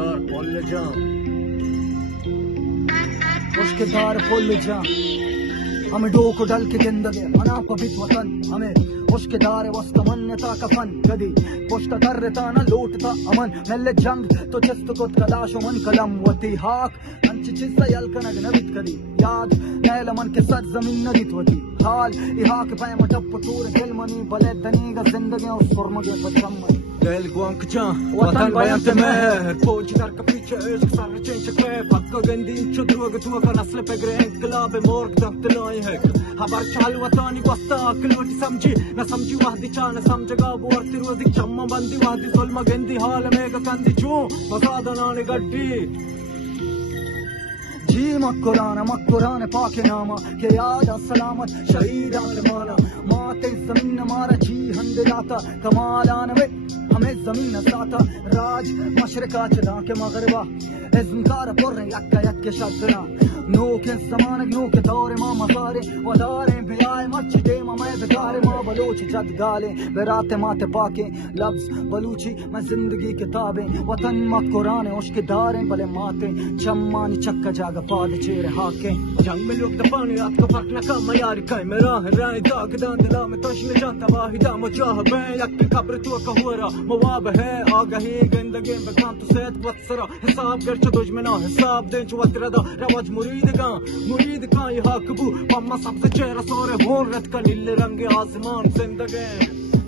मुश्किदार full जा मुश्किदार full जा हमें डो को डल के जिंदगी मना पवित वतन हमें मुश्किदार वस्त मन्यता कफन गदी पुष्ट करता न लूटता अमन मेले जंग तो चिस्त को कलाशो मन कलम वती हाक अंची चिस्ता यलकनग नवित कदी याद नैल मन के सर जमीन नदित वती हाल इहाक पाए मटप तूर दिल मनी बले दनीगा जिंदगी और सुरमगे बचम दिल गुंक जा वतन बयान ते मैं पोच कर के पीछे इश्क सारे चेंज के पक्का गंदी चुद्रोग तू का नस्ल पे ग्रे इंकलाब मोर्ग दफ्त नहीं है हबार चाल वतानी वस्ता अकलवटी समझी न समझी वाहदी चान समझगा बोर तिरोदी चम्मा बंदी वाहदी सोलमा गंदी हाल में कंदी चू मसादनानी गड्डी जी मक्कुरान पाके नामा के याद सलामत शहीद आलमाना माते जमीन मारा जी हंद जाता कमालान वे हमें जमीन साता राज मशरका चदा के मगरबा इज़मकार पुर यक्का यक्के शब्दना नो के ज़माने नो के दौरे माँ मज़ारे वदारे बियाए मस्जिदे माँ मैं बेगारे माँ बलूची जद गाले बेराते माते पाके लफ्ज़ बलूची मैं जिंदगी किताबें वतन मक्कुराने उसके दारे भले माते चम्मानी चक्का जागा पाद चेरे हाके जंग में लोग दफाने रात का फर्क न कम यारी काय मेरा है राय दाग दान दिला में तोश में जानता वाहिदा मुझाह बे यक्के खबर तू का हुआ मवाब है आगाही गंदगी में काम तो सेहत वत्सरा हिसाब कर चुदुज में ना हिसाब दे चुवतरदा रवाज मुरीद का ये हकबू मम्मा सबसे चेहरा सोरे होर रत का नीले रंगे आसमान जिंदगी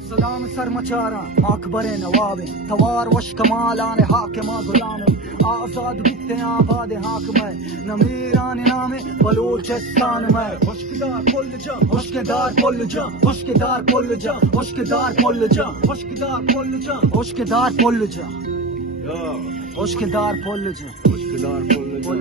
सलाम सर मचारा अकबरे नवाबे तवार वश कमाल आने हाकिमा गुलामे आजाद बिकते आबाद हाक में नमीरान नामे बलूचिस्तान में मुश्किदार फुल जा मुश्किदार फुल जा मुश्किदार फुल जा मुश्किदार फुल जा मुश्किदार फुल जा मुश्किदार फुल जा मुश्किदार फुल जा मुश्किदार फुल